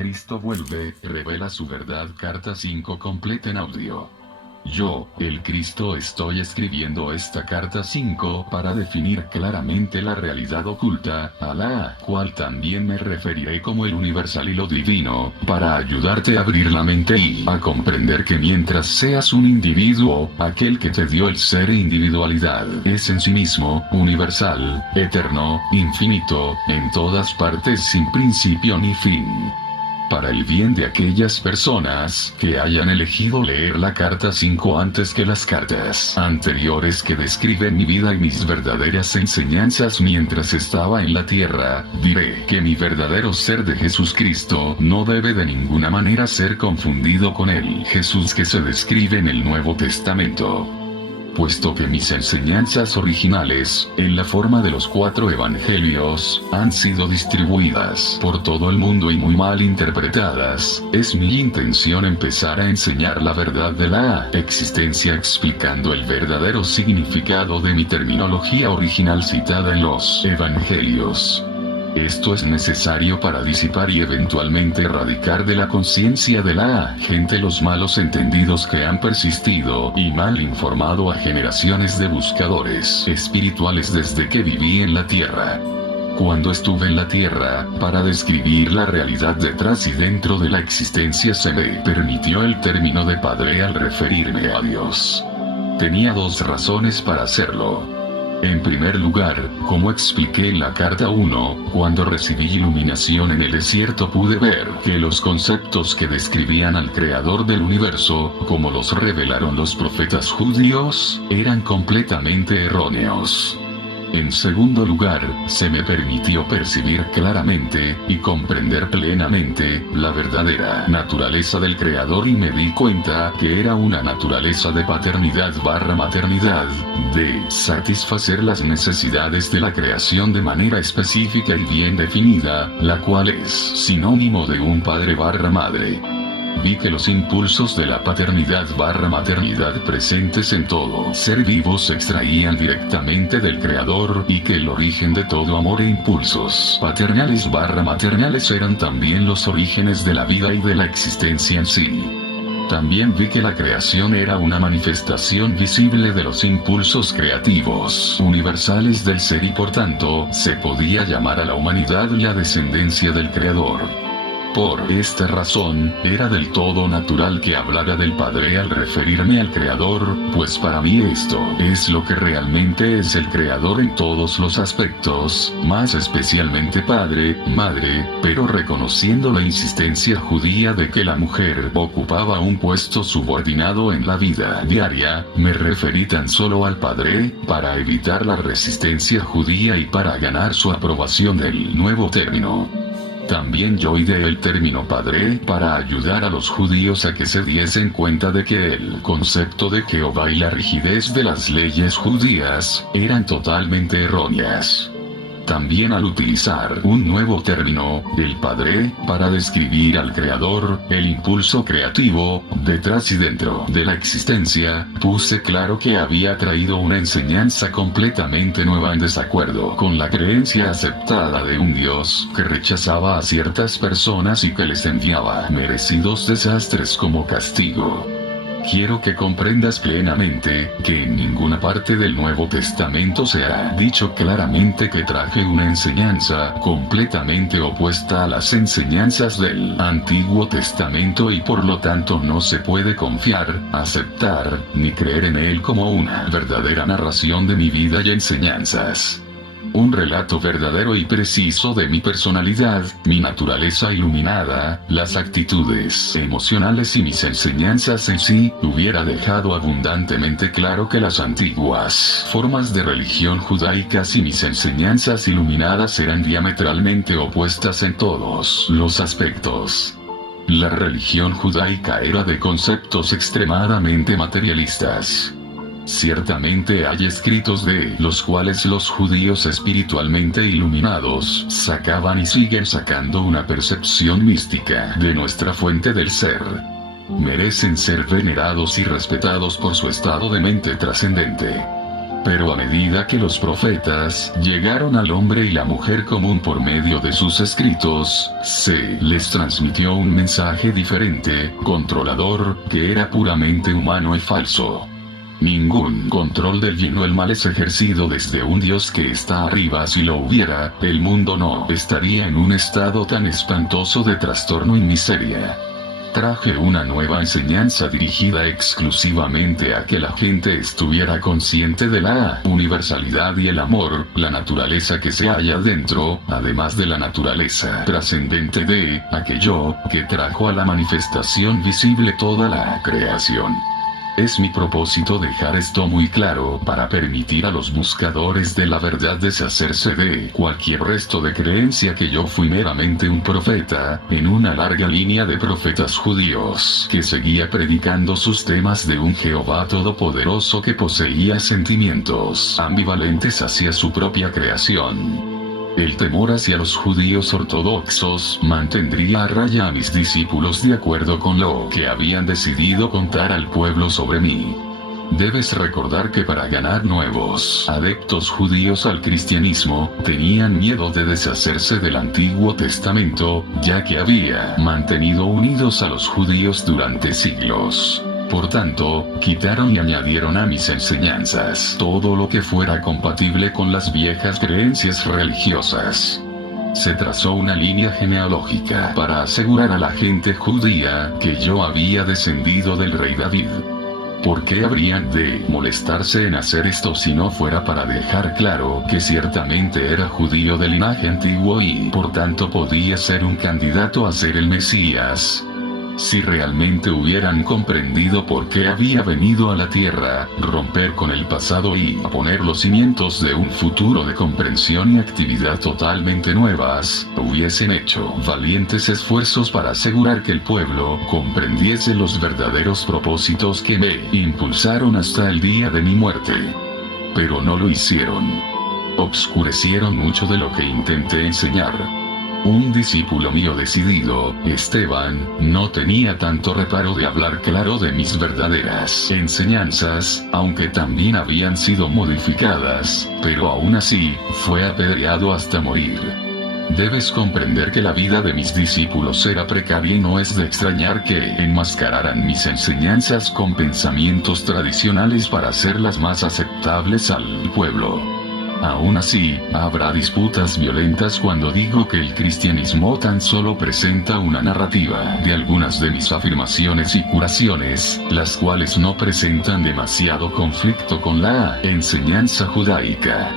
Cristo vuelve, revela su verdad. Carta 5 completa en audio. Yo, el Cristo, estoy escribiendo esta carta 5 para definir claramente la realidad oculta, a la cual también me referiré como el universal y lo divino, para ayudarte a abrir la mente y a comprender que mientras seas un individuo, aquel que te dio el ser e individualidad es en sí mismo, universal, eterno, infinito, en todas partes sin principio ni fin. Para el bien de aquellas personas que hayan elegido leer la carta 5 antes que las cartas anteriores que describen mi vida y mis verdaderas enseñanzas mientras estaba en la tierra, diré que mi verdadero ser de Jesucristo no debe de ninguna manera ser confundido con el Jesús que se describe en el Nuevo Testamento. Puesto que mis enseñanzas originales, en la forma de los 4 evangelios, han sido distribuidas por todo el mundo y muy mal interpretadas, es mi intención empezar a enseñar la verdad de la existencia explicando el verdadero significado de mi terminología original citada en los evangelios. Esto es necesario para disipar y eventualmente erradicar de la conciencia de la gente los malos entendidos que han persistido y mal informado a generaciones de buscadores espirituales desde que viví en la tierra. Cuando estuve en la tierra, para describir la realidad detrás y dentro de la existencia se me permitió el término de Padre al referirme a Dios. Tenía 2 razones para hacerlo. En primer lugar, como expliqué en la carta 1, cuando recibí iluminación en el desierto pude ver que los conceptos que describían al Creador del universo, como los revelaron los profetas judíos, eran completamente erróneos. En segundo lugar, se me permitió percibir claramente, y comprender plenamente, la verdadera naturaleza del Creador y me di cuenta que era una naturaleza de paternidad/maternidad, de satisfacer las necesidades de la creación de manera específica y bien definida, la cual es sinónimo de un padre/madre. Vi que los impulsos de la paternidad/maternidad presentes en todo ser vivo se extraían directamente del Creador y que el origen de todo amor e impulsos paternales/maternales eran también los orígenes de la vida y de la existencia en sí. También vi que la creación era una manifestación visible de los impulsos creativos universales del ser y por tanto, se podía llamar a la humanidad la descendencia del Creador. Por esta razón, era del todo natural que hablara del Padre al referirme al Creador, pues para mí esto es lo que realmente es el Creador en todos los aspectos, más especialmente Padre, Madre, pero reconociendo la insistencia judía de que la mujer ocupaba un puesto subordinado en la vida diaria, me referí tan solo al Padre, para evitar la resistencia judía y para ganar su aprobación del nuevo término. También yo ideé el término Padre para ayudar a los judíos a que se diesen cuenta de que el concepto de Jehová y la rigidez de las leyes judías eran totalmente erróneas. También al utilizar un nuevo término, el Padre, para describir al Creador, el impulso creativo, detrás y dentro de la existencia, puse claro que había traído una enseñanza completamente nueva en desacuerdo con la creencia aceptada de un Dios que rechazaba a ciertas personas y que les enviaba merecidos desastres como castigo. Quiero que comprendas plenamente que en ninguna parte del Nuevo Testamento se ha dicho claramente que traje una enseñanza completamente opuesta a las enseñanzas del Antiguo Testamento y por lo tanto no se puede confiar, aceptar, ni creer en él como una verdadera narración de mi vida y enseñanzas. Un relato verdadero y preciso de mi personalidad, mi naturaleza iluminada, las actitudes emocionales y mis enseñanzas en sí, hubiera dejado abundantemente claro que las antiguas formas de religión judaicas y mis enseñanzas iluminadas eran diametralmente opuestas en todos los aspectos. La religión judaica era de conceptos extremadamente materialistas. Ciertamente hay escritos de los cuales los judíos espiritualmente iluminados sacaban y siguen sacando una percepción mística de nuestra fuente del ser. Merecen ser venerados y respetados por su estado de mente trascendente. Pero a medida que los profetas llegaron al hombre y la mujer común por medio de sus escritos, se les transmitió un mensaje diferente, controlador, que era puramente humano y falso. Ningún control del bien o el mal es ejercido desde un Dios que está arriba. Si lo hubiera, el mundo no estaría en un estado tan espantoso de trastorno y miseria. Traje una nueva enseñanza dirigida exclusivamente a que la gente estuviera consciente de la universalidad y el amor, la naturaleza que se halla dentro, además de la naturaleza trascendente de aquello que trajo a la manifestación visible toda la creación. Es mi propósito dejar esto muy claro para permitir a los buscadores de la verdad deshacerse de cualquier resto de creencia que yo fui meramente un profeta, en una larga línea de profetas judíos que seguía predicando sus temas de un Jehová todopoderoso que poseía sentimientos ambivalentes hacia su propia creación. El temor hacia los judíos ortodoxos mantendría a raya a mis discípulos de acuerdo con lo que habían decidido contar al pueblo sobre mí. Debes recordar que para ganar nuevos adeptos judíos al cristianismo, tenían miedo de deshacerse del Antiguo Testamento, ya que había mantenido unidos a los judíos durante siglos. Por tanto, quitaron y añadieron a mis enseñanzas todo lo que fuera compatible con las viejas creencias religiosas. Se trazó una línea genealógica para asegurar a la gente judía que yo había descendido del rey David. ¿Por qué habrían de molestarse en hacer esto si no fuera para dejar claro que ciertamente era judío de linaje antiguo y por tanto podía ser un candidato a ser el Mesías? Si realmente hubieran comprendido por qué había venido a la tierra, romper con el pasado y poner los cimientos de un futuro de comprensión y actividad totalmente nuevas, hubiesen hecho valientes esfuerzos para asegurar que el pueblo comprendiese los verdaderos propósitos que me impulsaron hasta el día de mi muerte. Pero no lo hicieron. Obscurecieron mucho de lo que intenté enseñar. Un discípulo mío decidido, Esteban, no tenía tanto reparo de hablar claro de mis verdaderas enseñanzas, aunque también habían sido modificadas, pero aún así, fue apedreado hasta morir. Debes comprender que la vida de mis discípulos era precaria y no es de extrañar que enmascararan mis enseñanzas con pensamientos tradicionales para hacerlas más aceptables al pueblo. Aún así, habrá disputas violentas cuando digo que el cristianismo tan solo presenta una narrativa de algunas de mis afirmaciones y curaciones, las cuales no presentan demasiado conflicto con la enseñanza judaica.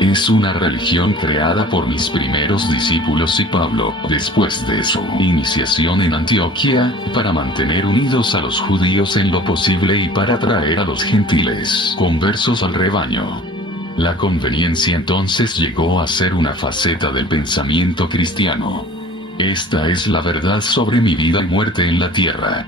Es una religión creada por mis primeros discípulos y Pablo, después de su iniciación en Antioquía, para mantener unidos a los judíos en lo posible y para atraer a los gentiles conversos al rebaño. La conveniencia entonces llegó a ser una faceta del pensamiento cristiano. Esta es la verdad sobre mi vida y muerte en la tierra.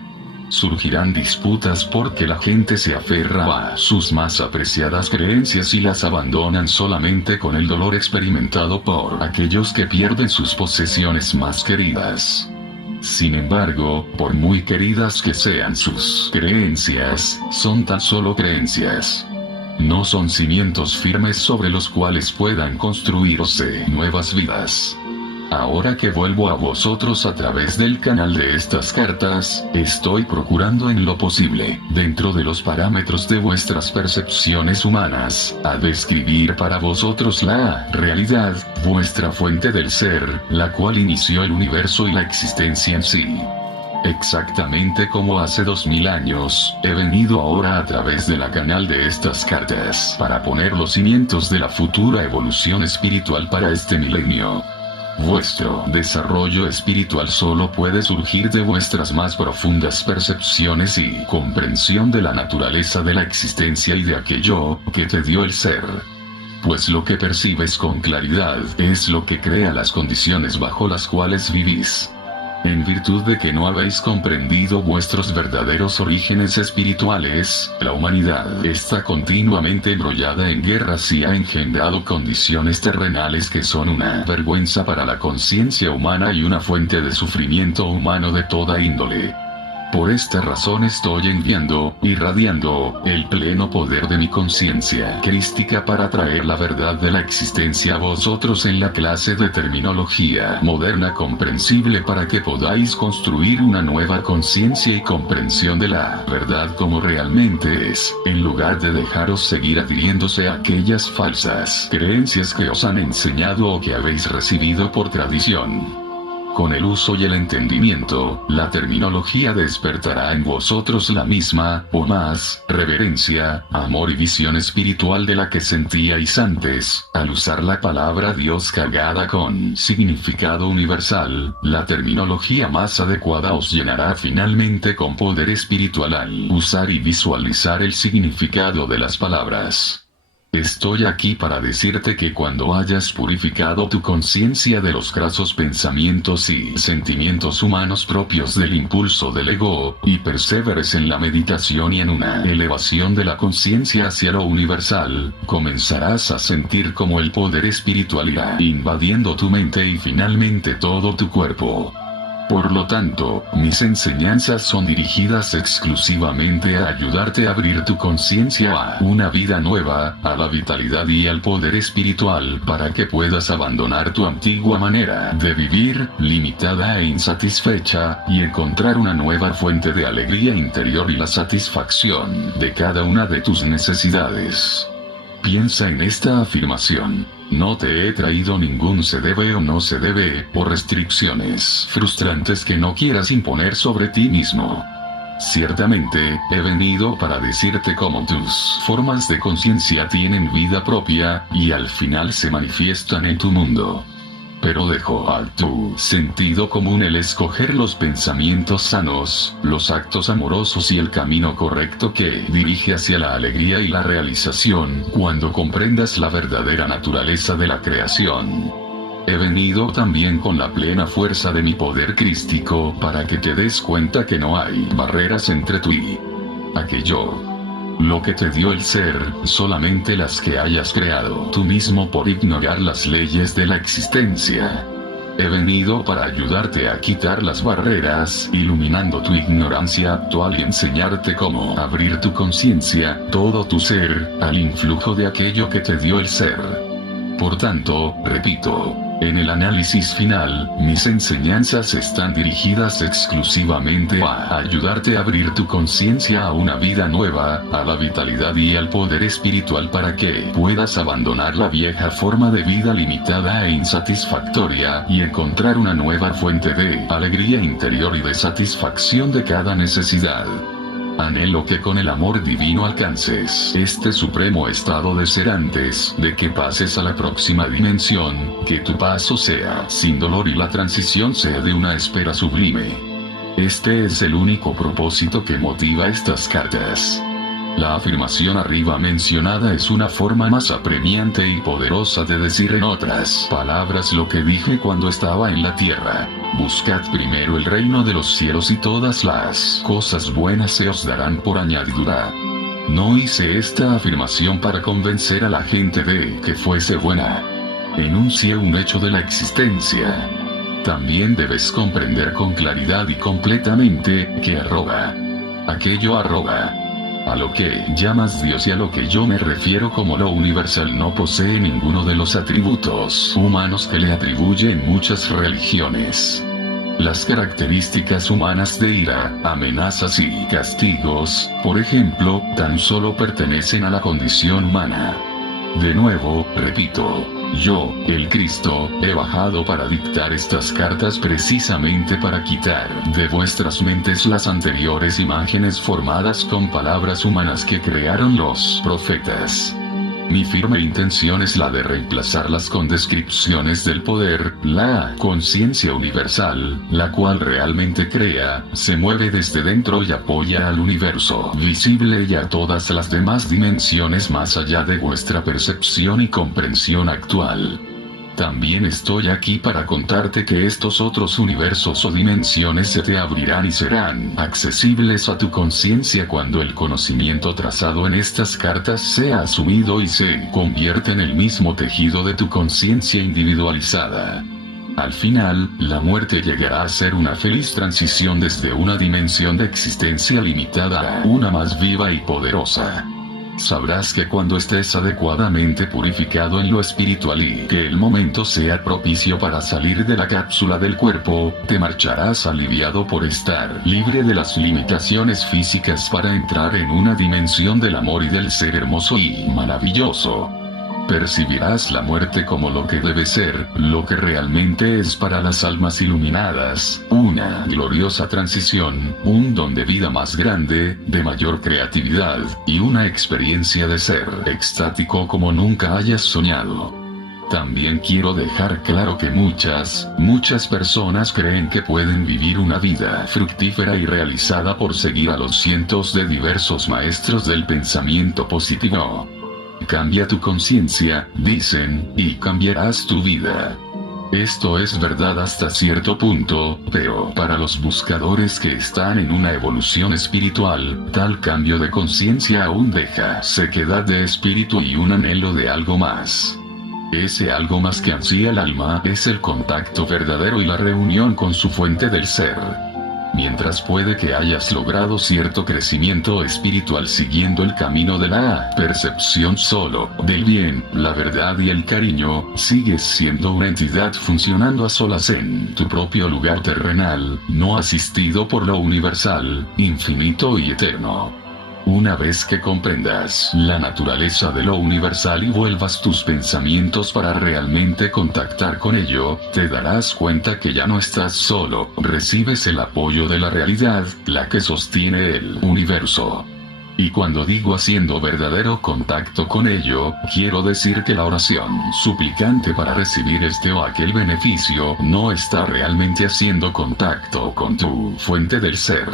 Surgirán disputas porque la gente se aferra a sus más apreciadas creencias y las abandonan solamente con el dolor experimentado por aquellos que pierden sus posesiones más queridas. Sin embargo, por muy queridas que sean sus creencias, son tan solo creencias. No son cimientos firmes sobre los cuales puedan construirse nuevas vidas. Ahora que vuelvo a vosotros a través del canal de estas cartas, estoy procurando en lo posible, dentro de los parámetros de vuestras percepciones humanas, a describir para vosotros la realidad, vuestra fuente del ser, la cual inició el universo y la existencia en sí. Exactamente como hace 2000 años, he venido ahora a través de la canal de estas cartas para poner los cimientos de la futura evolución espiritual para este milenio. Vuestro desarrollo espiritual solo puede surgir de vuestras más profundas percepciones y comprensión de la naturaleza de la existencia y de aquello que te dio el ser. Pues lo que percibes con claridad es lo que crea las condiciones bajo las cuales vivís. En virtud de que no habéis comprendido vuestros verdaderos orígenes espirituales, la humanidad está continuamente embrollada en guerras y ha engendrado condiciones terrenales que son una vergüenza para la conciencia humana y una fuente de sufrimiento humano de toda índole. Por esta razón estoy enviando, irradiando, el pleno poder de mi conciencia crística para traer la verdad de la existencia a vosotros en la clase de terminología moderna comprensible para que podáis construir una nueva conciencia y comprensión de la verdad como realmente es, en lugar de dejaros seguir adhiriéndose a aquellas falsas creencias que os han enseñado o que habéis recibido por tradición. Con el uso y el entendimiento, la terminología despertará en vosotros la misma, o más, reverencia, amor y visión espiritual de la que sentíais antes, al usar la palabra Dios cargada con significado universal. La terminología más adecuada os llenará finalmente con poder espiritual al usar y visualizar el significado de las palabras. Estoy aquí para decirte que cuando hayas purificado tu conciencia de los grasos pensamientos y sentimientos humanos propios del impulso del ego, y perseveres en la meditación y en una elevación de la conciencia hacia lo universal, comenzarás a sentir como el poder espiritual irá invadiendo tu mente y finalmente todo tu cuerpo. Por lo tanto, mis enseñanzas son dirigidas exclusivamente a ayudarte a abrir tu conciencia a una vida nueva, a la vitalidad y al poder espiritual para que puedas abandonar tu antigua manera de vivir, limitada e insatisfecha, y encontrar una nueva fuente de alegría interior y la satisfacción de cada una de tus necesidades. Piensa en esta afirmación. No te he traído ningún se debe o no se debe, o restricciones frustrantes que no quieras imponer sobre ti mismo. Ciertamente, he venido para decirte cómo tus formas de conciencia tienen vida propia, y al final se manifiestan en tu mundo. Pero dejo a tu sentido común el escoger los pensamientos sanos, los actos amorosos y el camino correcto que dirige hacia la alegría y la realización, cuando comprendas la verdadera naturaleza de la creación. He venido también con la plena fuerza de mi poder crístico para que te des cuenta que no hay barreras entre tú y aquello. Lo que te dio el ser, solamente las que hayas creado tú mismo por ignorar las leyes de la existencia. He venido para ayudarte a quitar las barreras, iluminando tu ignorancia actual y enseñarte cómo abrir tu conciencia, todo tu ser, al influjo de aquello que te dio el ser. Por tanto, repito, en el análisis final, mis enseñanzas están dirigidas exclusivamente a ayudarte a abrir tu conciencia a una vida nueva, a la vitalidad y al poder espiritual para que puedas abandonar la vieja forma de vida limitada e insatisfactoria, y encontrar una nueva fuente de alegría interior y de satisfacción de cada necesidad. Anhelo que con el amor divino alcances este supremo estado de ser antes de que pases a la próxima dimensión, que tu paso sea sin dolor y la transición sea de una espera sublime. Este es el único propósito que motiva estas cartas. La afirmación arriba mencionada es una forma más apremiante y poderosa de decir en otras palabras lo que dije cuando estaba en la tierra. Buscad primero el reino de los cielos y todas las cosas buenas se os darán por añadidura. No hice esta afirmación para convencer a la gente de que fuese buena. Enuncié un hecho de la existencia. También debes comprender con claridad y completamente que arroga. Aquello arroga. A lo que llamas Dios y a lo que yo me refiero como lo universal no posee ninguno de los atributos humanos que le atribuyen muchas religiones. Las características humanas de ira, amenazas y castigos, por ejemplo, tan solo pertenecen a la condición humana. De nuevo, repito, yo, el Cristo, he bajado para dictar estas cartas precisamente para quitar de vuestras mentes las anteriores imágenes formadas con palabras humanas que crearon los profetas. Mi firme intención es la de reemplazarlas con descripciones del poder, la conciencia universal, la cual realmente crea, se mueve desde dentro y apoya al universo visible y a todas las demás dimensiones más allá de vuestra percepción y comprensión actual. También estoy aquí para contarte que estos otros universos o dimensiones se te abrirán y serán accesibles a tu conciencia cuando el conocimiento trazado en estas cartas sea asumido y se convierta en el mismo tejido de tu conciencia individualizada. Al final, la muerte llegará a ser una feliz transición desde una dimensión de existencia limitada a una más viva y poderosa. Sabrás que cuando estés adecuadamente purificado en lo espiritual y que el momento sea propicio para salir de la cápsula del cuerpo, te marcharás aliviado por estar libre de las limitaciones físicas para entrar en una dimensión del amor y del ser hermoso y maravilloso. Percibirás la muerte como lo que debe ser, lo que realmente es para las almas iluminadas, una gloriosa transición, un don de vida más grande, de mayor creatividad, y una experiencia de ser extático como nunca hayas soñado. También quiero dejar claro que muchas personas creen que pueden vivir una vida fructífera y realizada por seguir a los cientos de diversos maestros del pensamiento positivo. Cambia tu conciencia, dicen, y cambiarás tu vida. Esto es verdad hasta cierto punto, pero para los buscadores que están en una evolución espiritual, tal cambio de conciencia aún deja sequedad de espíritu y un anhelo de algo más. Ese algo más que ansía el alma es el contacto verdadero y la reunión con su fuente del ser. Mientras puede que hayas logrado cierto crecimiento espiritual siguiendo el camino de la percepción solo del bien, la verdad y el cariño, sigues siendo una entidad funcionando a solas en tu propio lugar terrenal, no asistido por lo universal, infinito y eterno. Una vez que comprendas la naturaleza de lo universal y vuelvas tus pensamientos para realmente contactar con ello, te darás cuenta que ya no estás solo, recibes el apoyo de la realidad, la que sostiene el universo. Y cuando digo haciendo verdadero contacto con ello, quiero decir que la oración suplicante para recibir este o aquel beneficio no está realmente haciendo contacto con tu fuente del ser.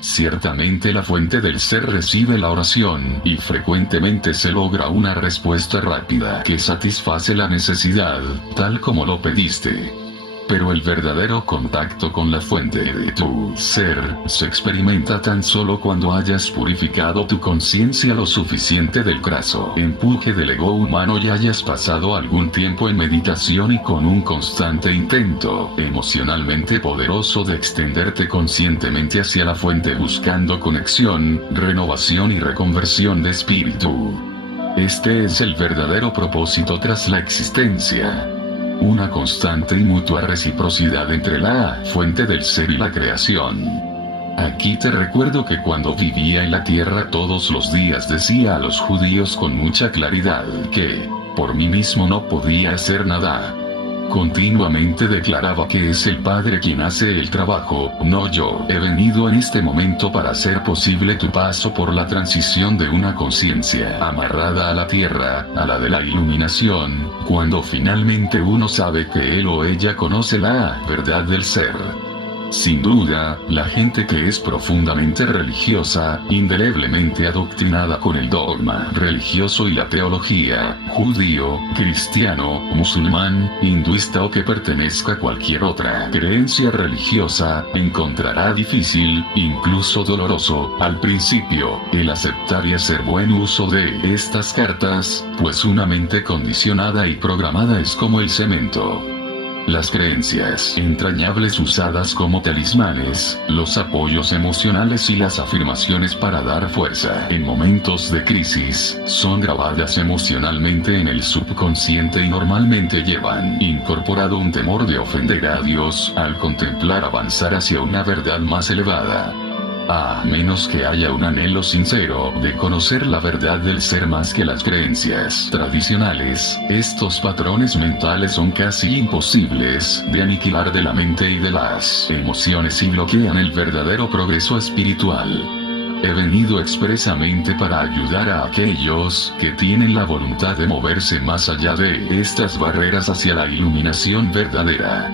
Ciertamente la fuente del ser recibe la oración, y frecuentemente se logra una respuesta rápida que satisface la necesidad, tal como lo pediste. Pero el verdadero contacto con la fuente de tu ser se experimenta tan solo cuando hayas purificado tu conciencia lo suficiente del craso empuje del ego humano y hayas pasado algún tiempo en meditación y con un constante intento emocionalmente poderoso de extenderte conscientemente hacia la fuente buscando conexión, renovación y reconversión de espíritu. Este es el verdadero propósito tras la existencia. Una constante y mutua reciprocidad entre la fuente del ser y la creación. Aquí te recuerdo que cuando vivía en la tierra todos los días decía a los judíos con mucha claridad que, por mí mismo no podía hacer nada. Continuamente declaraba que es el Padre quien hace el trabajo, no yo. He venido en este momento para hacer posible tu paso por la transición de una conciencia amarrada a la tierra, a la de la iluminación, cuando finalmente uno sabe que él o ella conoce la verdad del ser. Sin duda, la gente que es profundamente religiosa, indeleblemente adoctrinada con el dogma religioso y la teología, judío, cristiano, musulmán, hinduista o que pertenezca a cualquier otra creencia religiosa, encontrará difícil, incluso doloroso, al principio, el aceptar y hacer buen uso de estas cartas, pues una mente condicionada y programada es como el cemento. Las creencias entrañables usadas como talismanes, los apoyos emocionales y las afirmaciones para dar fuerza en momentos de crisis, son grabadas emocionalmente en el subconsciente y normalmente llevan incorporado un temor de ofender a Dios al contemplar avanzar hacia una verdad más elevada. A menos que haya un anhelo sincero de conocer la verdad del ser más que las creencias tradicionales, estos patrones mentales son casi imposibles de aniquilar de la mente y de las emociones y bloquean el verdadero progreso espiritual. He venido expresamente para ayudar a aquellos que tienen la voluntad de moverse más allá de estas barreras hacia la iluminación verdadera.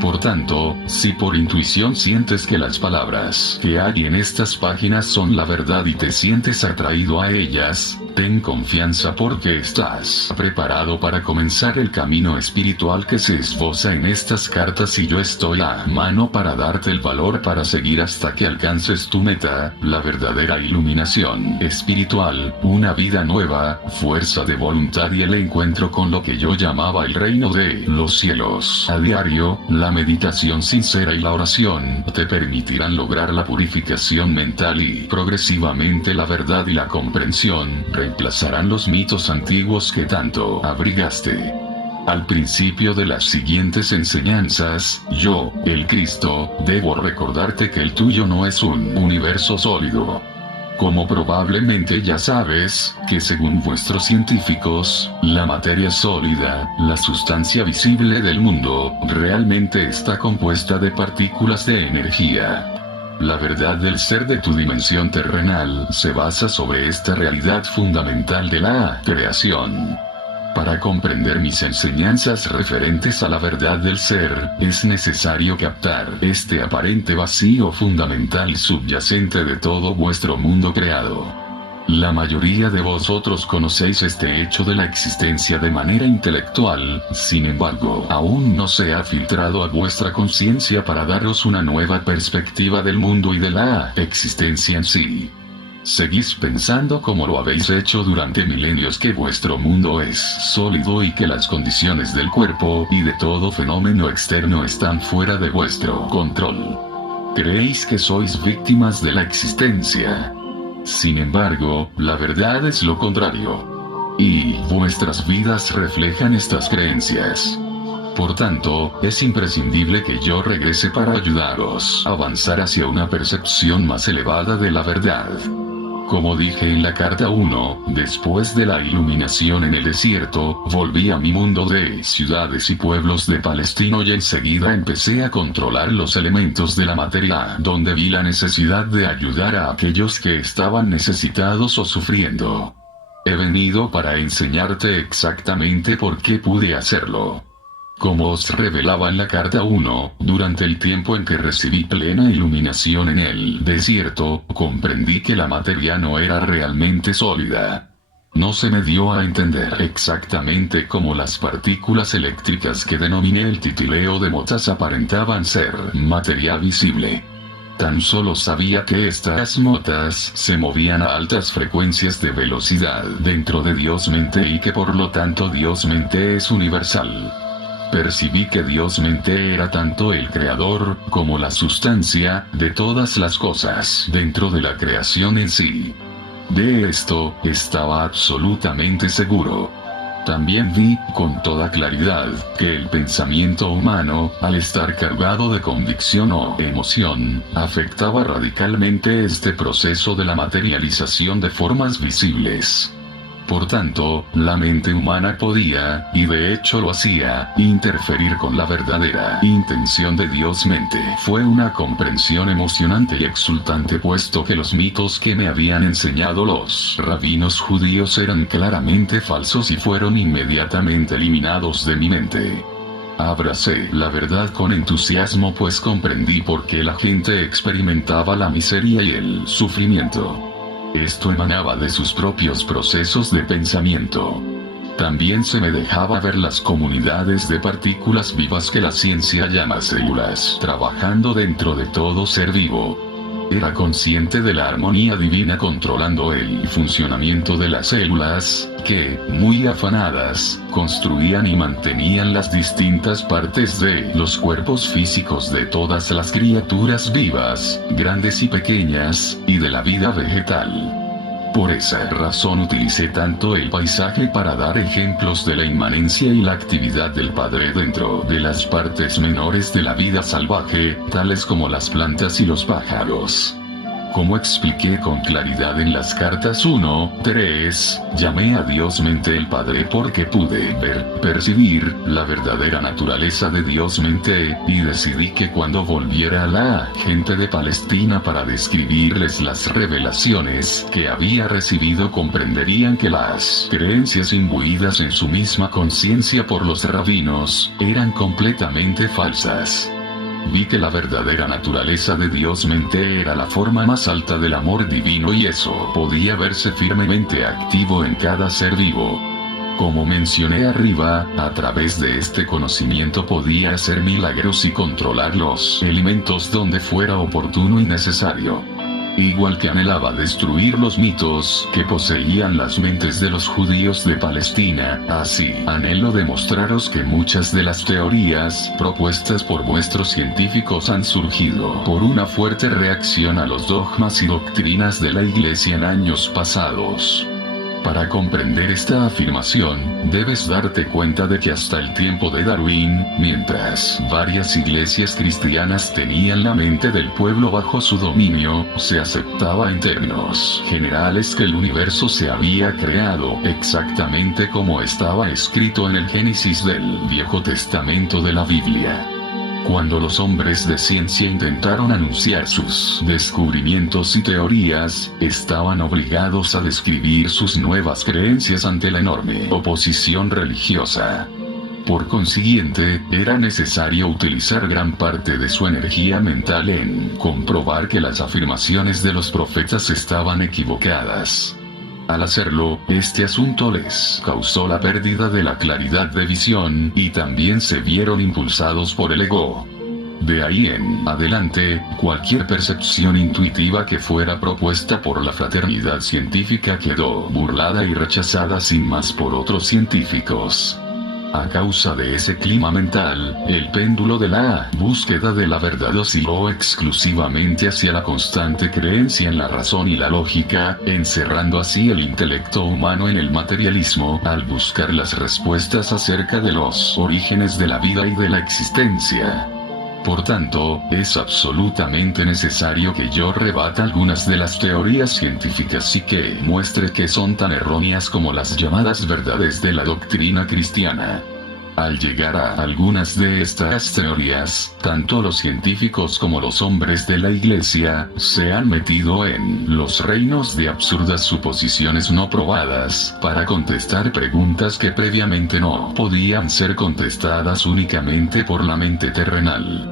Por tanto, si por intuición sientes que las palabras que hay en estas páginas son la verdad y te sientes atraído a ellas, Ten confianza porque estás preparado para comenzar el camino espiritual que se esboza en estas cartas y yo estoy a mano para darte el valor para seguir hasta que alcances tu meta, la verdadera iluminación espiritual, una vida nueva, fuerza de voluntad y el encuentro con lo que yo llamaba el reino de los cielos. A diario, la meditación sincera y la oración te permitirán lograr la purificación mental y progresivamente la verdad y la comprensión reemplazarán los mitos antiguos que tanto abrigaste. Al principio de las siguientes enseñanzas, yo, el Cristo, debo recordarte que el tuyo no es un universo sólido. Como probablemente ya sabes, que según vuestros científicos, la materia sólida, la sustancia visible del mundo, realmente está compuesta de partículas de energía. La verdad del ser de tu dimensión terrenal se basa sobre esta realidad fundamental de la creación. Para comprender mis enseñanzas referentes a la verdad del ser, es necesario captar este aparente vacío fundamental subyacente de todo vuestro mundo creado. La mayoría de vosotros conocéis este hecho de la existencia de manera intelectual, sin embargo, aún no se ha filtrado a vuestra conciencia para daros una nueva perspectiva del mundo y de la existencia en sí. Seguís pensando como lo habéis hecho durante milenios que vuestro mundo es sólido y que las condiciones del cuerpo y de todo fenómeno externo están fuera de vuestro control. Creéis que sois víctimas de la existencia. Sin embargo, la verdad es lo contrario. Y vuestras vidas reflejan estas creencias. Por tanto, es imprescindible que yo regrese para ayudaros a avanzar hacia una percepción más elevada de la verdad. Como dije en la carta 1, después de la iluminación en el desierto, volví a mi mundo de ciudades y pueblos de Palestino y enseguida empecé a controlar los elementos de la materia, donde vi la necesidad de ayudar a aquellos que estaban necesitados o sufriendo. He venido para enseñarte exactamente por qué pude hacerlo. Como os revelaba en la carta 1, durante el tiempo en que recibí plena iluminación en el desierto, comprendí que la materia no era realmente sólida. No se me dio a entender exactamente cómo las partículas eléctricas que denominé el titileo de motas aparentaban ser materia visible. Tan solo sabía que estas motas se movían a altas frecuencias de velocidad dentro de Dios-mente y que por lo tanto Dios-mente es universal. Percibí que Dios-mente era tanto el creador, como la sustancia, de todas las cosas dentro de la creación en sí. De esto, estaba absolutamente seguro. También vi, con toda claridad, que el pensamiento humano, al estar cargado de convicción o emoción, afectaba radicalmente este proceso de la materialización de formas visibles. Por tanto, la mente humana podía, y de hecho lo hacía, interferir con la verdadera intención de Dios-mente. Fue una comprensión emocionante y exultante puesto que los mitos que me habían enseñado los rabinos judíos eran claramente falsos y fueron inmediatamente eliminados de mi mente. Abracé la verdad con entusiasmo pues comprendí por qué la gente experimentaba la miseria y el sufrimiento. Esto emanaba de sus propios procesos de pensamiento. También se me dejaba ver las comunidades de partículas vivas que la ciencia llama células, trabajando dentro de todo ser vivo. Era consciente de la armonía divina controlando el funcionamiento de las células, que, muy afanadas, construían y mantenían las distintas partes de los cuerpos físicos de todas las criaturas vivas, grandes y pequeñas, y de la vida vegetal. Por esa razón utilicé tanto el paisaje para dar ejemplos de la inmanencia y la actividad del Padre dentro de las partes menores de la vida salvaje, tales como las plantas y los pájaros. Como expliqué con claridad en las cartas 1, 3, llamé a Dios-mente el Padre porque pude percibir la verdadera naturaleza de Dios-mente, y decidí que cuando volviera a la gente de Palestina para describirles las revelaciones que había recibido comprenderían que las creencias imbuidas en su misma conciencia por los rabinos, eran completamente falsas. Vi que la verdadera naturaleza de Dios mente era la forma más alta del amor divino y eso podía verse firmemente activo en cada ser vivo. Como mencioné arriba, a través de este conocimiento podía hacer milagros y controlar los elementos donde fuera oportuno y necesario. Igual que anhelaba destruir los mitos que poseían las mentes de los judíos de Palestina, así anhelo demostraros que muchas de las teorías propuestas por vuestros científicos han surgido por una fuerte reacción a los dogmas y doctrinas de la Iglesia en años pasados. Para comprender esta afirmación, debes darte cuenta de que hasta el tiempo de Darwin, mientras varias iglesias cristianas tenían la mente del pueblo bajo su dominio, se aceptaba en términos generales que el universo se había creado exactamente como estaba escrito en el Génesis del Viejo Testamento de la Biblia. Cuando los hombres de ciencia intentaron anunciar sus descubrimientos y teorías, estaban obligados a describir sus nuevas creencias ante la enorme oposición religiosa. Por consiguiente, era necesario utilizar gran parte de su energía mental en comprobar que las afirmaciones de los profetas estaban equivocadas. Al hacerlo, este asunto les causó la pérdida de la claridad de visión, y también se vieron impulsados por el ego. De ahí en adelante, cualquier percepción intuitiva que fuera propuesta por la fraternidad científica quedó burlada y rechazada sin más por otros científicos. A causa de ese clima mental, el péndulo de la búsqueda de la verdad osciló exclusivamente hacia la constante creencia en la razón y la lógica, encerrando así el intelecto humano en el materialismo, al buscar las respuestas acerca de los orígenes de la vida y de la existencia. Por tanto, es absolutamente necesario que yo rebata algunas de las teorías científicas y que muestre que son tan erróneas como las llamadas verdades de la doctrina cristiana. Al llegar a algunas de estas teorías, tanto los científicos como los hombres de la Iglesia se han metido en los reinos de absurdas suposiciones no probadas, para contestar preguntas que previamente no podían ser contestadas únicamente por la mente terrenal.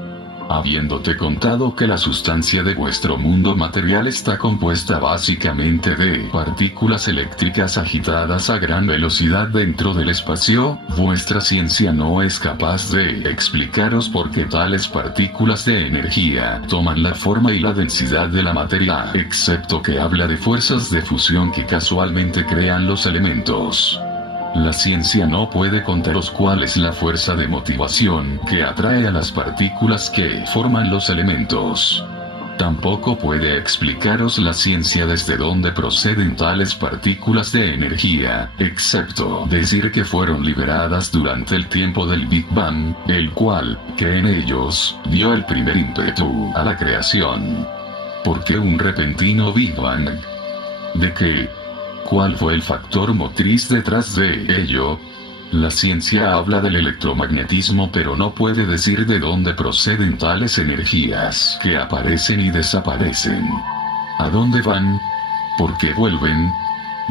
Habiéndote contado que la sustancia de vuestro mundo material está compuesta básicamente de partículas eléctricas agitadas a gran velocidad dentro del espacio, vuestra ciencia no es capaz de explicaros por qué tales partículas de energía toman la forma y la densidad de la materia, excepto que habla de fuerzas de fusión que casualmente crean los elementos. La ciencia no puede contaros cuál es la fuerza de motivación que atrae a las partículas que forman los elementos. Tampoco puede explicaros la ciencia desde dónde proceden tales partículas de energía, excepto decir que fueron liberadas durante el tiempo del Big Bang, el cual, que en ellos, dio el primer ímpetu a la creación. ¿Por qué un repentino Big Bang? ¿De qué? ¿Cuál fue el factor motriz detrás de ello? La ciencia habla del electromagnetismo pero no puede decir de dónde proceden tales energías que aparecen y desaparecen. ¿A dónde van? ¿Por qué vuelven?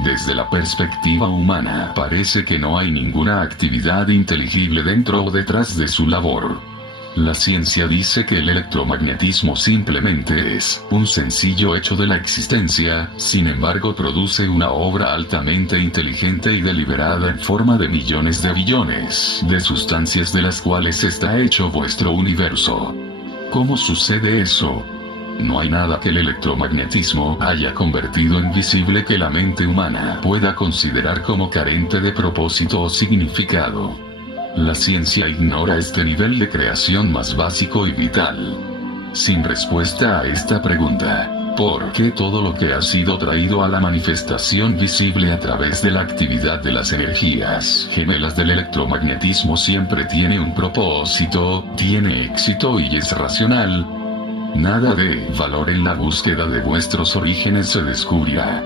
Desde la perspectiva humana parece que no hay ninguna actividad inteligible dentro o detrás de su labor. La ciencia dice que el electromagnetismo simplemente es un sencillo hecho de la existencia, sin embargo produce una obra altamente inteligente y deliberada en forma de millones de billones de sustancias de las cuales está hecho vuestro universo. ¿Cómo sucede eso? No hay nada que el electromagnetismo haya convertido en visible que la mente humana pueda considerar como carente de propósito o significado. La ciencia ignora este nivel de creación más básico y vital. Sin respuesta a esta pregunta, ¿por qué todo lo que ha sido traído a la manifestación visible a través de la actividad de las energías gemelas del electromagnetismo siempre tiene un propósito, tiene éxito y es racional? Nada de valor en la búsqueda de vuestros orígenes se descubrirá.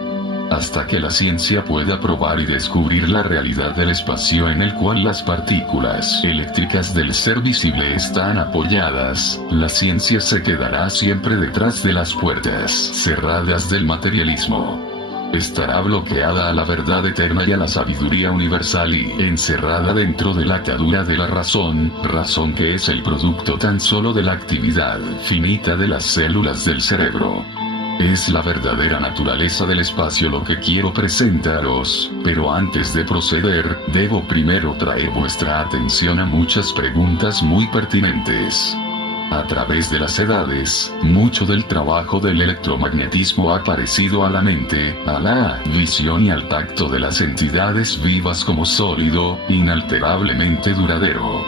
Hasta que la ciencia pueda probar y descubrir la realidad del espacio en el cual las partículas eléctricas del ser visible están apoyadas, la ciencia se quedará siempre detrás de las puertas cerradas del materialismo. estará bloqueada a la verdad eterna y a la sabiduría universal y encerrada dentro de la atadura de la razón, razón que es el producto tan solo de la actividad finita de las células del cerebro. Es la verdadera naturaleza del espacio lo que quiero presentaros, pero antes de proceder, debo primero traer vuestra atención a muchas preguntas muy pertinentes. A través de las edades, mucho del trabajo del electromagnetismo ha aparecido a la mente, a la visión y al tacto de las entidades vivas como sólido, inalterablemente duradero.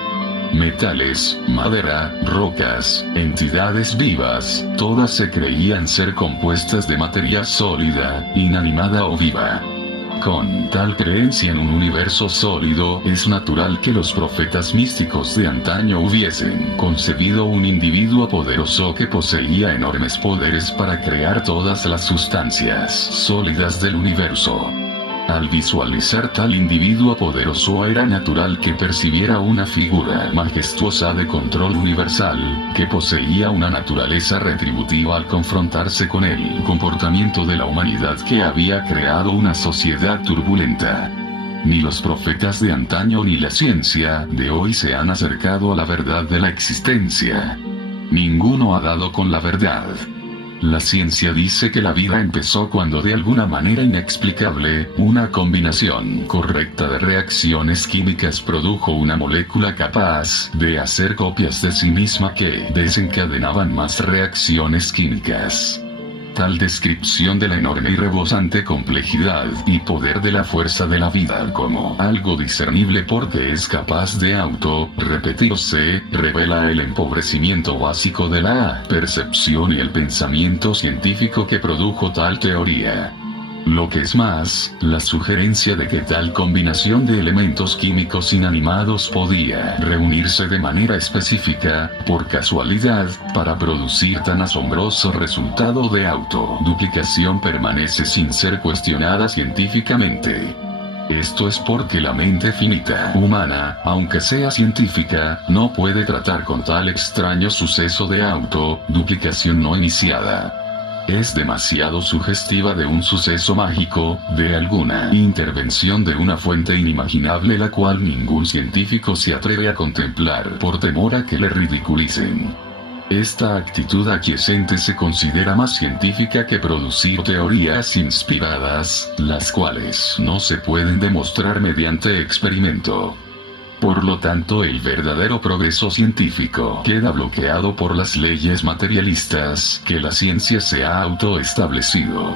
Metales, madera, rocas, entidades vivas, todas se creían ser compuestas de materia sólida, inanimada o viva. Con tal creencia en un universo sólido, es natural que los profetas místicos de antaño hubiesen concebido un individuo poderoso que poseía enormes poderes para crear todas las sustancias sólidas del universo. Al visualizar tal individuo poderoso era natural que percibiera una figura majestuosa de control universal, que poseía una naturaleza retributiva al confrontarse con el comportamiento de la humanidad que había creado una sociedad turbulenta. Ni los profetas de antaño ni la ciencia de hoy se han acercado a la verdad de la existencia. Ninguno ha dado con la verdad. La ciencia dice que la vida empezó cuando de alguna manera inexplicable, una combinación correcta de reacciones químicas produjo una molécula capaz de hacer copias de sí misma que desencadenaban más reacciones químicas. Tal descripción de la enorme y rebosante complejidad y poder de la fuerza de la vida como algo discernible porque es capaz de auto-repetirse, revela el empobrecimiento básico de la percepción y el pensamiento científico que produjo tal teoría. Lo que es más, la sugerencia de que tal combinación de elementos químicos inanimados podía reunirse de manera específica, por casualidad, para producir tan asombroso resultado de autoduplicación permanece sin ser cuestionada científicamente. Esto es porque la mente finita humana, aunque sea científica, no puede tratar con tal extraño suceso de autoduplicación no iniciada. Es demasiado sugestiva de un suceso mágico, de alguna intervención de una fuente inimaginable la cual ningún científico se atreve a contemplar por temor a que le ridiculicen. Esta actitud aquiescente se considera más científica que producir teorías inspiradas, las cuales no se pueden demostrar mediante experimento. Por lo tanto, el verdadero progreso científico queda bloqueado por las leyes materialistas que la ciencia se ha autoestablecido.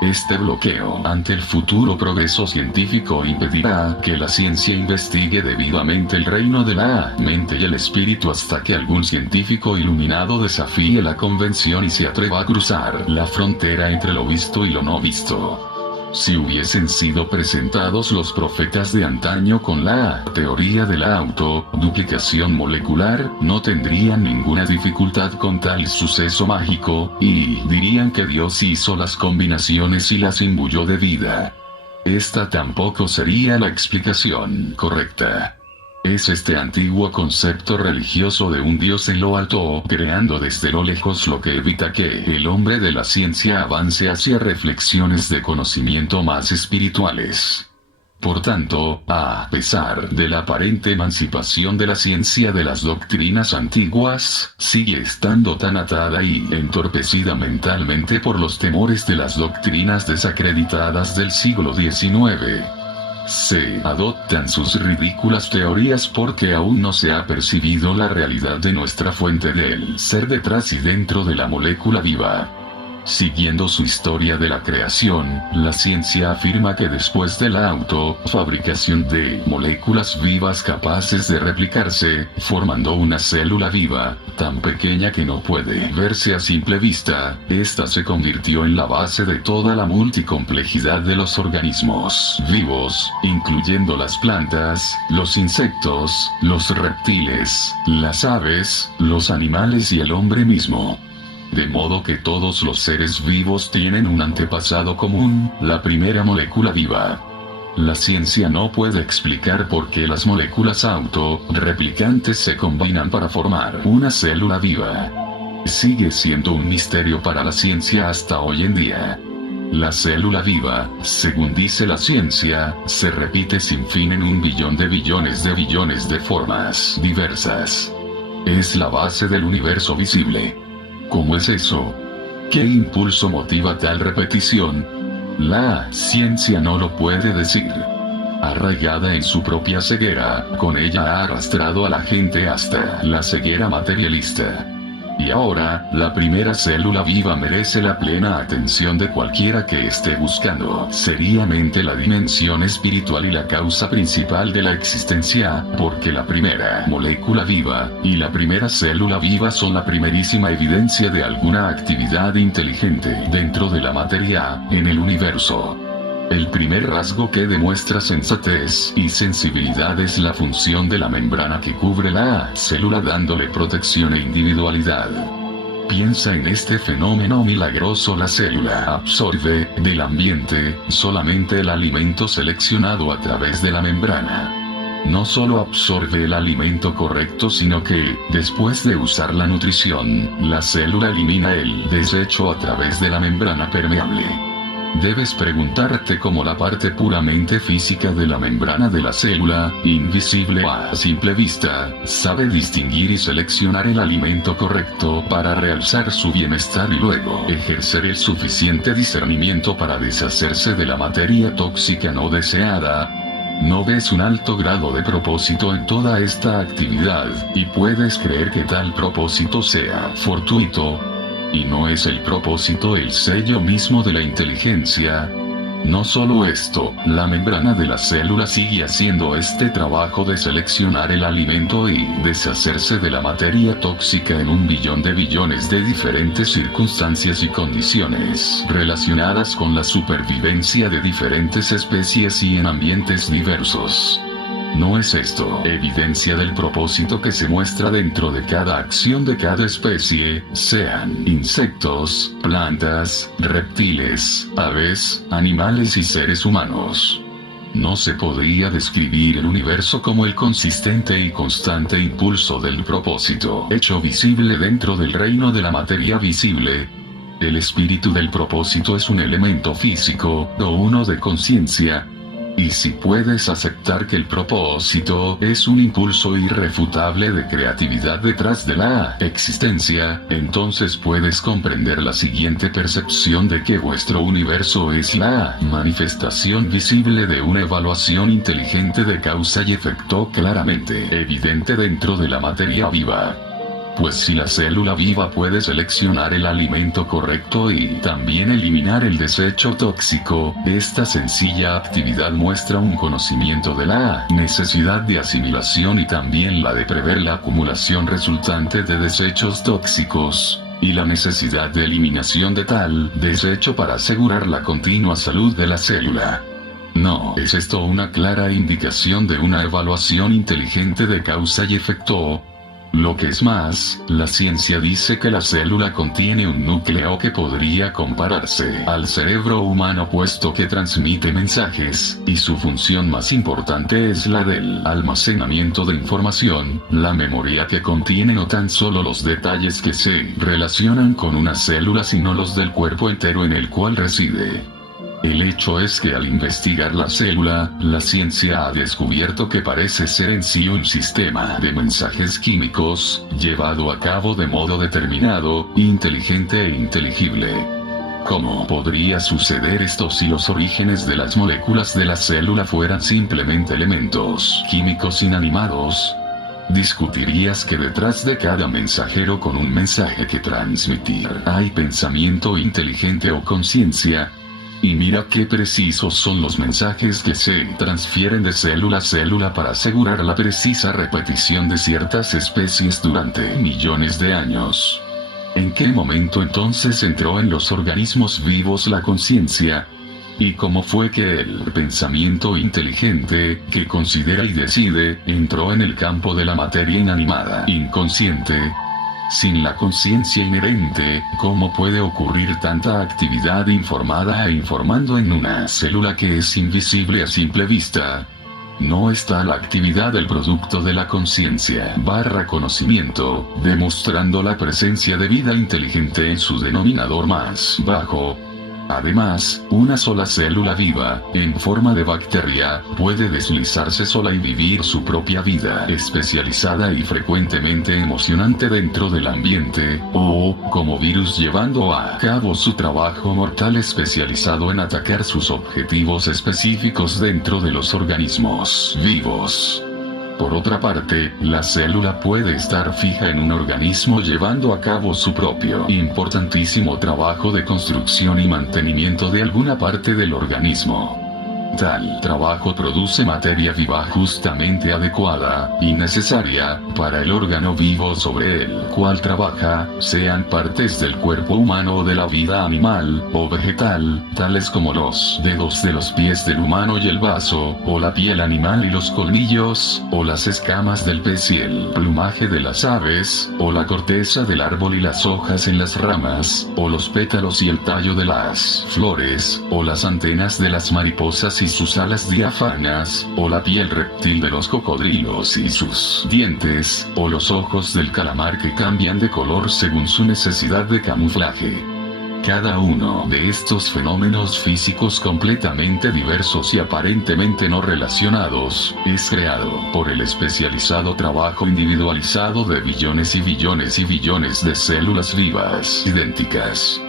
Este bloqueo ante el futuro progreso científico impedirá que la ciencia investigue debidamente el reino de la mente y el espíritu hasta que algún científico iluminado desafíe la convención y se atreva a cruzar la frontera entre lo visto y lo no visto. Si hubiesen sido presentados los profetas de antaño con la teoría de la autoduplicación molecular, no tendrían ninguna dificultad con tal suceso mágico, y dirían que Dios hizo las combinaciones y las imbuyó de vida. Esta tampoco sería la explicación correcta. Es este antiguo concepto religioso de un Dios en lo alto, creando desde lo lejos lo que evita que el hombre de la ciencia avance hacia reflexiones de conocimiento más espirituales. Por tanto, a pesar de la aparente emancipación de la ciencia de las doctrinas antiguas, sigue estando tan atada y entorpecida mentalmente por los temores de las doctrinas desacreditadas del siglo XIX. Se adoptan sus ridículas teorías porque aún no se ha percibido la realidad de nuestra fuente del ser detrás y dentro de la molécula viva. Siguiendo su historia de la creación, la ciencia afirma que después de la autofabricación de moléculas vivas capaces de replicarse, formando una célula viva, tan pequeña que no puede verse a simple vista, esta se convirtió en la base de toda la multicomplejidad de los organismos vivos, incluyendo las plantas, los insectos, los reptiles, las aves, los animales y el hombre mismo. De modo que todos los seres vivos tienen un antepasado común, la primera molécula viva. La ciencia no puede explicar por qué las moléculas autorreplicantes se combinan para formar una célula viva. Sigue siendo un misterio para la ciencia hasta hoy en día. La célula viva, según dice la ciencia, se repite sin fin en 1 billón de billones de formas diversas. Es la base del universo visible. ¿Cómo es eso? ¿Qué impulso motiva tal repetición? La ciencia no lo puede decir. Arraigada en su propia ceguera, con ella ha arrastrado a la gente hasta la ceguera materialista. Y ahora, la primera célula viva merece la plena atención de cualquiera que esté buscando seriamente la dimensión espiritual y la causa principal de la existencia, porque la primera molécula viva y la primera célula viva son la primerísima evidencia de alguna actividad inteligente dentro de la materia, en el universo. El primer rasgo que demuestra sensatez y sensibilidad es la función de la membrana que cubre la célula dándole protección e individualidad. Piensa en este fenómeno milagroso: la célula absorbe del ambiente solamente el alimento seleccionado a través de la membrana. No solo absorbe el alimento correcto, sino que, después de usar la nutrición, la célula elimina el desecho a través de la membrana permeable. Debes preguntarte cómo la parte puramente física de la membrana de la célula, invisible a simple vista, sabe distinguir y seleccionar el alimento correcto para realzar su bienestar y luego ejercer el suficiente discernimiento para deshacerse de la materia tóxica no deseada. ¿No ves un alto grado de propósito en toda esta actividad, y puedes creer que tal propósito sea fortuito? ¿Y no es el propósito el sello mismo de la inteligencia? No solo esto, la membrana de la célula sigue haciendo este trabajo de seleccionar el alimento y deshacerse de la materia tóxica en 1 billón de diferentes circunstancias y condiciones relacionadas con la supervivencia de diferentes especies y en ambientes diversos. ¿No es esto evidencia del propósito que se muestra dentro de cada acción de cada especie, sean insectos, plantas, reptiles, aves, animales y seres humanos? No se podría describir el universo como el consistente y constante impulso del propósito, hecho visible dentro del reino de la materia visible. El espíritu del propósito es un elemento físico, o uno de conciencia. Y si puedes aceptar que el propósito es un impulso irrefutable de creatividad detrás de la existencia, entonces puedes comprender la siguiente percepción de que vuestro universo es la manifestación visible de una evaluación inteligente de causa y efecto claramente evidente dentro de la materia viva. Pues si la célula viva puede seleccionar el alimento correcto y también eliminar el desecho tóxico, esta sencilla actividad muestra un conocimiento de la necesidad de asimilación y también la de prever la acumulación resultante de desechos tóxicos, y la necesidad de eliminación de tal desecho para asegurar la continua salud de la célula. ¿No es esto una clara indicación de una evaluación inteligente de causa y efecto? Lo que es más, la ciencia dice que la célula contiene un núcleo que podría compararse al cerebro humano puesto que transmite mensajes, y su función más importante es la del almacenamiento de información, la memoria que contiene no tan solo los detalles que se relacionan con una célula sino los del cuerpo entero en el cual reside. El hecho es que al investigar la célula, la ciencia ha descubierto que parece ser en sí un sistema de mensajes químicos, llevado a cabo de modo determinado, inteligente e inteligible. ¿Cómo podría suceder esto si los orígenes de las moléculas de la célula fueran simplemente elementos químicos inanimados? Discutirías que detrás de cada mensajero con un mensaje que transmitir hay pensamiento inteligente o conciencia. Y mira qué precisos son los mensajes que se transfieren de célula a célula para asegurar la precisa repetición de ciertas especies durante millones de años. ¿En qué momento entonces entró en los organismos vivos la conciencia? ¿Y cómo fue que el pensamiento inteligente, que considera y decide, entró en el campo de la materia inanimada, inconsciente? Sin la conciencia inherente, ¿cómo puede ocurrir tanta actividad informada e informando en una célula que es invisible a simple vista? No está la actividad del producto de la conciencia / conocimiento, demostrando la presencia de vida inteligente en su denominador más bajo. Además, una sola célula viva, en forma de bacteria, puede deslizarse sola y vivir su propia vida especializada y frecuentemente emocionante dentro del ambiente, o, como virus llevando a cabo su trabajo mortal especializado en atacar sus objetivos específicos dentro de los organismos vivos. Por otra parte, la célula puede estar fija en un organismo llevando a cabo su propio importantísimo trabajo de construcción y mantenimiento de alguna parte del organismo. Tal trabajo produce materia viva justamente adecuada y necesaria para el órgano vivo sobre el cual trabaja, sean partes del cuerpo humano o de la vida animal o vegetal, tales como los dedos de los pies del humano y el vaso, o la piel animal y los colmillos, o las escamas del pez y el plumaje de las aves, o la corteza del árbol y las hojas en las ramas, o los pétalos y el tallo de las flores, o las antenas de las mariposas y sus alas diáfanas, o la piel reptil de los cocodrilos y sus dientes, o los ojos del calamar que cambian de color según su necesidad de camuflaje. Cada uno de estos fenómenos físicos completamente diversos y aparentemente no relacionados, es creado por el especializado trabajo individualizado de billones y billones y billones de células vivas idénticas.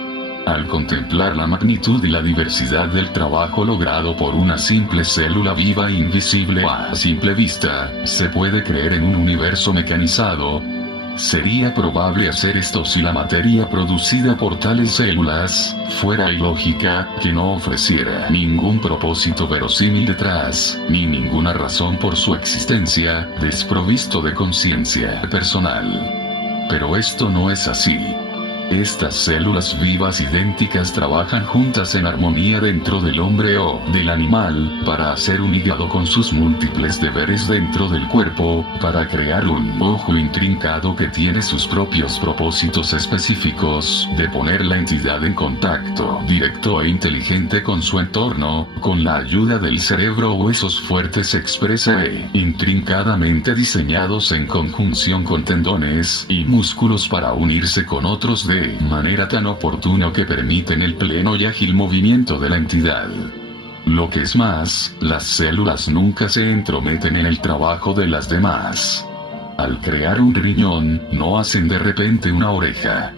Al contemplar la magnitud y la diversidad del trabajo logrado por una simple célula viva e invisible a simple vista, se puede creer en un universo mecanizado. Sería probable hacer esto si la materia producida por tales células fuera ilógica, que no ofreciera ningún propósito verosímil detrás, ni ninguna razón por su existencia, desprovisto de conciencia personal. Pero esto no es así. Estas células vivas idénticas trabajan juntas en armonía dentro del hombre o del animal, para hacer un hígado con sus múltiples deberes dentro del cuerpo, para crear un ojo intrincado que tiene sus propios propósitos específicos, de poner la entidad en contacto directo e inteligente con su entorno, con la ayuda del cerebro o huesos fuertes expresa e intrincadamente diseñados en conjunción con tendones y músculos para unirse con otros de manera tan oportuna que permiten el pleno y ágil movimiento de la entidad. Lo que es más, las células nunca se entrometen en el trabajo de las demás. Al crear un riñón, no hacen de repente una oreja.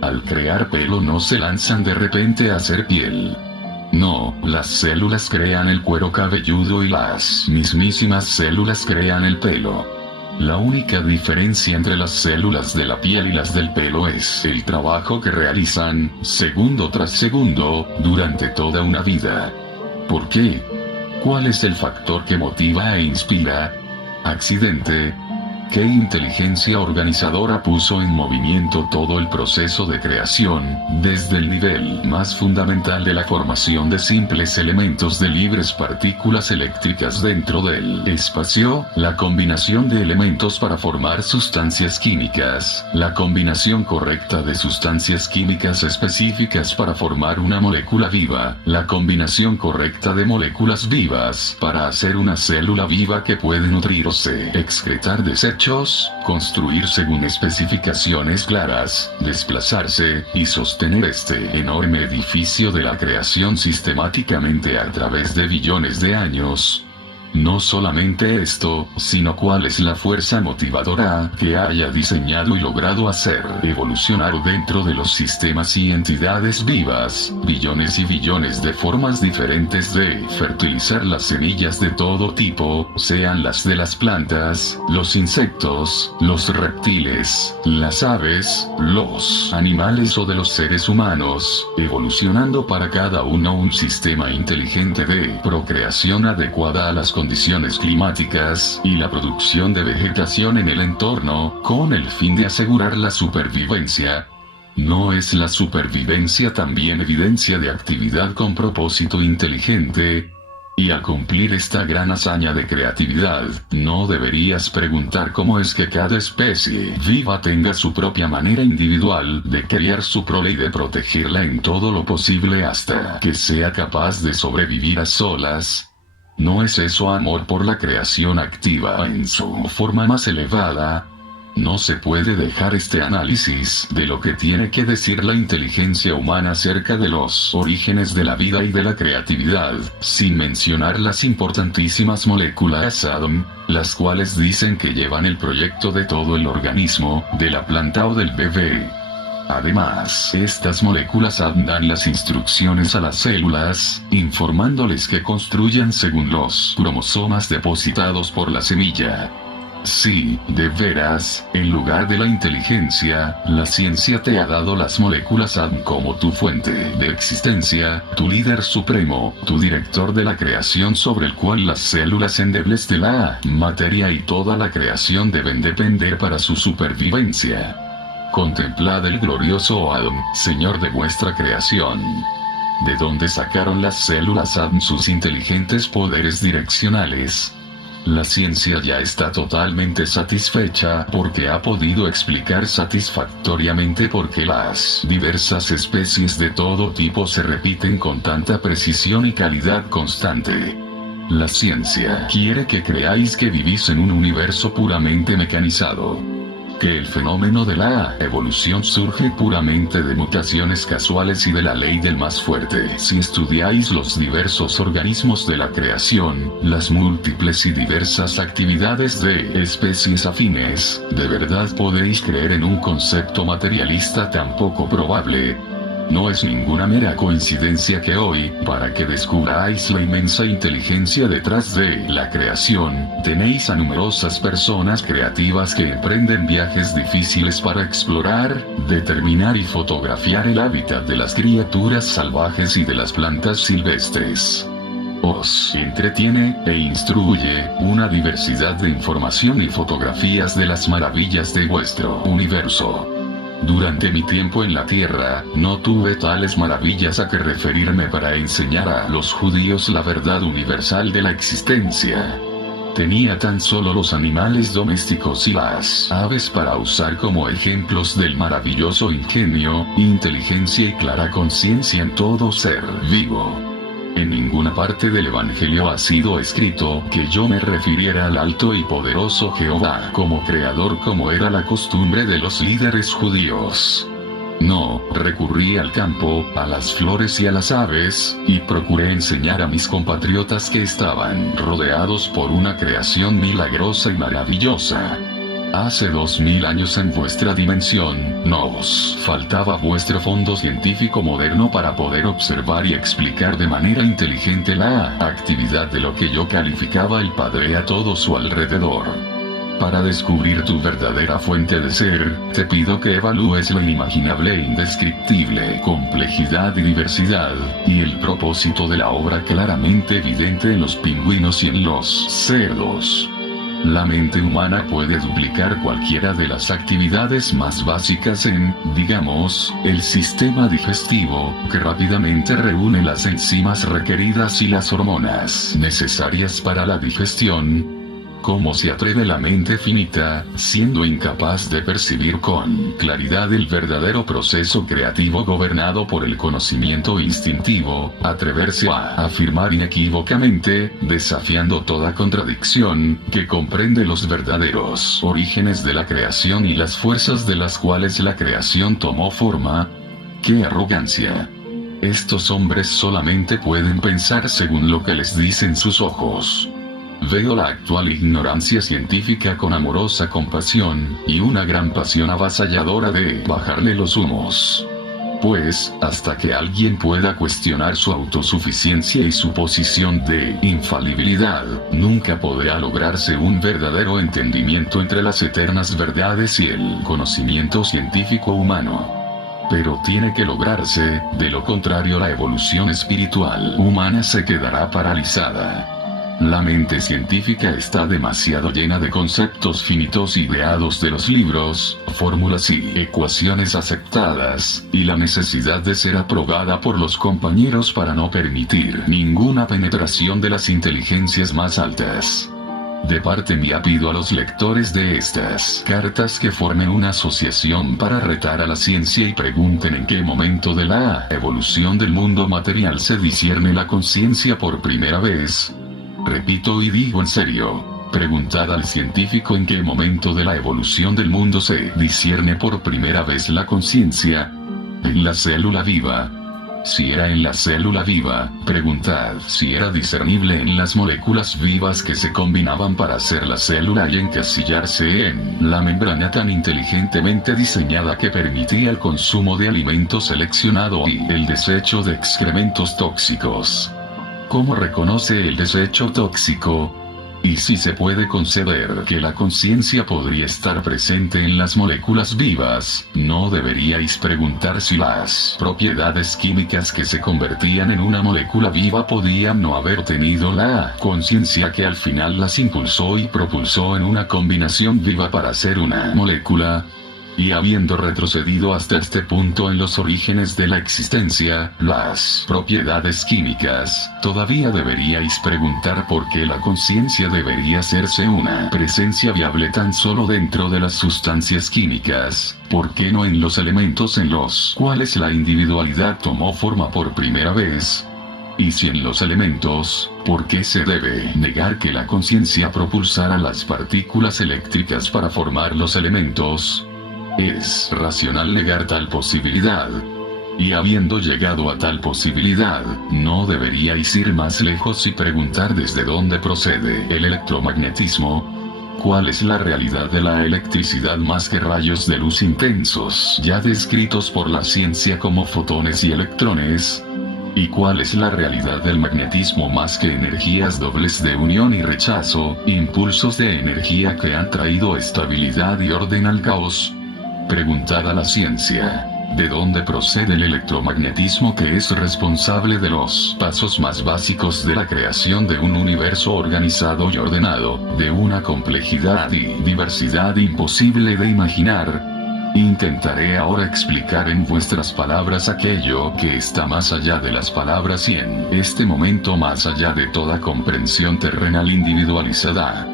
Al crear pelo no se lanzan de repente a hacer piel. No, las células crean el cuero cabelludo y las mismísimas células crean el pelo. La única diferencia entre las células de la piel y las del pelo es el trabajo que realizan, segundo tras segundo, durante toda una vida. ¿Por qué? ¿Cuál es el factor que motiva e inspira? ¿Accidente? ¿Qué inteligencia organizadora puso en movimiento todo el proceso de creación, desde el nivel más fundamental de la formación de simples elementos de libres partículas eléctricas dentro del espacio, la combinación de elementos para formar sustancias químicas, la combinación correcta de sustancias químicas específicas para formar una molécula viva, la combinación correcta de moléculas vivas para hacer una célula viva que puede nutrirse, excretar desechos, construir según especificaciones claras, desplazarse y sostener este enorme edificio de la creación sistemáticamente a través de billones de años? No solamente esto, sino cuál es la fuerza motivadora que haya diseñado y logrado hacer evolucionar dentro de los sistemas y entidades vivas, billones y billones de formas diferentes de fertilizar las semillas de todo tipo, sean las de las plantas, los insectos, los reptiles, las aves, los animales o de los seres humanos, evolucionando para cada uno un sistema inteligente de procreación adecuada a las condiciones climáticas y la producción de vegetación en el entorno, con el fin de asegurar la supervivencia. ¿No es la supervivencia también evidencia de actividad con propósito inteligente? Y al cumplir esta gran hazaña de creatividad, ¿no deberías preguntar cómo es que cada especie viva tenga su propia manera individual de criar su prole y de protegerla en todo lo posible hasta que sea capaz de sobrevivir a solas? ¿No es eso amor por la creación activa en su forma más elevada? No se puede dejar este análisis de lo que tiene que decir la inteligencia humana acerca de los orígenes de la vida y de la creatividad, sin mencionar las importantísimas moléculas ADN, las cuales dicen que llevan el proyecto de todo el organismo, de la planta o del bebé. Además, estas moléculas dan las instrucciones a las células, informándoles que construyan según los cromosomas depositados por la semilla. Sí, de veras, en lugar de la inteligencia, la ciencia te ha dado las moléculas ADN como tu fuente de existencia, tu líder supremo, tu director de la creación sobre el cual las células endebles de la materia y toda la creación deben depender para su supervivencia. Contemplad el glorioso ADN, Señor de vuestra creación. ¿De dónde sacaron las células ADN sus inteligentes poderes direccionales? La ciencia ya está totalmente satisfecha porque ha podido explicar satisfactoriamente por qué las diversas especies de todo tipo se repiten con tanta precisión y calidad constante. La ciencia quiere que creáis que vivís en un universo puramente mecanizado. Que el fenómeno de la evolución surge puramente de mutaciones casuales y de la ley del más fuerte. Si estudiáis los diversos organismos de la creación, las múltiples y diversas actividades de especies afines, de verdad podéis creer en un concepto materialista tan poco probable. No es ninguna mera coincidencia que hoy, para que descubráis la inmensa inteligencia detrás de la creación, tenéis a numerosas personas creativas que emprenden viajes difíciles para explorar, determinar y fotografiar el hábitat de las criaturas salvajes y de las plantas silvestres. Os entretiene e instruye una diversidad de información y fotografías de las maravillas de vuestro universo. Durante mi tiempo en la tierra, no tuve tales maravillas a que referirme para enseñar a los judíos la verdad universal de la existencia. Tenía tan solo los animales domésticos y las aves para usar como ejemplos del maravilloso ingenio, inteligencia y clara conciencia en todo ser vivo. En ninguna parte del Evangelio ha sido escrito que yo me refiriera al alto y poderoso Jehová como creador como era la costumbre de los líderes judíos. No, recurrí al campo, a las flores y a las aves, y procuré enseñar a mis compatriotas que estaban rodeados por una creación milagrosa y maravillosa. Hace 2000 años en vuestra dimensión, nos faltaba vuestro fondo científico moderno para poder observar y explicar de manera inteligente la actividad de lo que yo calificaba el Padre a todo su alrededor. Para descubrir tu verdadera fuente de ser, te pido que evalúes la inimaginable e indescriptible complejidad y diversidad, y el propósito de la obra claramente evidente en los pingüinos y en los cerdos. La mente humana puede duplicar cualquiera de las actividades más básicas en, digamos, el sistema digestivo, que rápidamente reúne las enzimas requeridas y las hormonas necesarias para la digestión. ¿Cómo se atreve la mente finita, siendo incapaz de percibir con claridad el verdadero proceso creativo gobernado por el conocimiento instintivo, atreverse a afirmar inequívocamente, desafiando toda contradicción, que comprende los verdaderos orígenes de la creación y las fuerzas de las cuales la creación tomó forma? ¡Qué arrogancia! Estos hombres solamente pueden pensar según lo que les dicen sus ojos. Veo la actual ignorancia científica con amorosa compasión, y una gran pasión avasalladora de bajarle los humos. Pues, hasta que alguien pueda cuestionar su autosuficiencia y su posición de infalibilidad, nunca podrá lograrse un verdadero entendimiento entre las eternas verdades y el conocimiento científico humano. Pero tiene que lograrse, de lo contrario la evolución espiritual humana se quedará paralizada. La mente científica está demasiado llena de conceptos finitos ideados de los libros, fórmulas y ecuaciones aceptadas, y la necesidad de ser aprobada por los compañeros para no permitir ninguna penetración de las inteligencias más altas. De parte mía pido a los lectores de estas cartas que formen una asociación para retar a la ciencia y pregunten en qué momento de la evolución del mundo material se discierne la conciencia por primera vez. Repito y digo en serio, Preguntad al científico en qué momento de la evolución del mundo se discierne por primera vez la conciencia. En la célula viva. Si era en la célula viva, preguntad si era discernible en las moléculas vivas que se combinaban para hacer la célula y encasillarse en la membrana tan inteligentemente diseñada que permitía el consumo de alimento seleccionado y el desecho de excrementos tóxicos. ¿Cómo reconoce el desecho tóxico? Y si se puede conceder que la conciencia podría estar presente en las moléculas vivas, ¿no deberíais preguntar si las propiedades químicas que se convertían en una molécula viva podían no haber tenido la conciencia que al final las impulsó y propulsó en una combinación viva para ser una molécula? Y habiendo retrocedido hasta este punto en los orígenes de la existencia, las propiedades químicas, todavía deberíais preguntar por qué la conciencia debería hacerse una presencia viable tan solo dentro de las sustancias químicas, ¿por qué no en los elementos en los cuales la individualidad tomó forma por primera vez? Y si en los elementos, ¿por qué se debe negar que la conciencia propulsara las partículas eléctricas para formar los elementos? Es racional negar tal posibilidad. Y habiendo llegado a tal posibilidad, ¿no deberíais ir más lejos y preguntar desde dónde procede el electromagnetismo? ¿Cuál es la realidad de la electricidad más que rayos de luz intensos, ya descritos por la ciencia como fotones y electrones? ¿Y cuál es la realidad del magnetismo más que energías dobles de unión y rechazo, impulsos de energía que han traído estabilidad y orden al caos? Preguntad a la ciencia, ¿de dónde procede el electromagnetismo que es responsable de los pasos más básicos de la creación de un universo organizado y ordenado, de una complejidad y diversidad imposible de imaginar? Intentaré ahora explicar en vuestras palabras aquello que está más allá de las palabras y en este momento más allá de toda comprensión terrenal individualizada.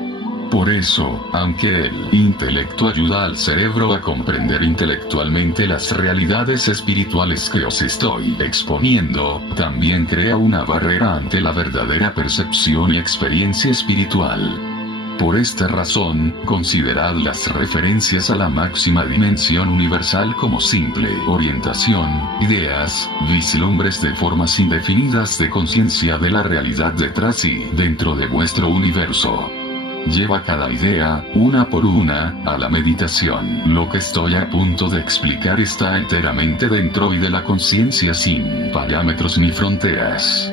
Por eso, aunque el intelecto ayuda al cerebro a comprender intelectualmente las realidades espirituales que os estoy exponiendo, también crea una barrera ante la verdadera percepción y experiencia espiritual. Por esta razón, considerad las referencias a la máxima dimensión universal como simple orientación, ideas, vislumbres de formas indefinidas de conciencia de la realidad detrás y dentro de vuestro universo. Lleva cada idea, una por una, a la meditación. Lo que estoy a punto de explicar está enteramente dentro y de la conciencia sin parámetros ni fronteras.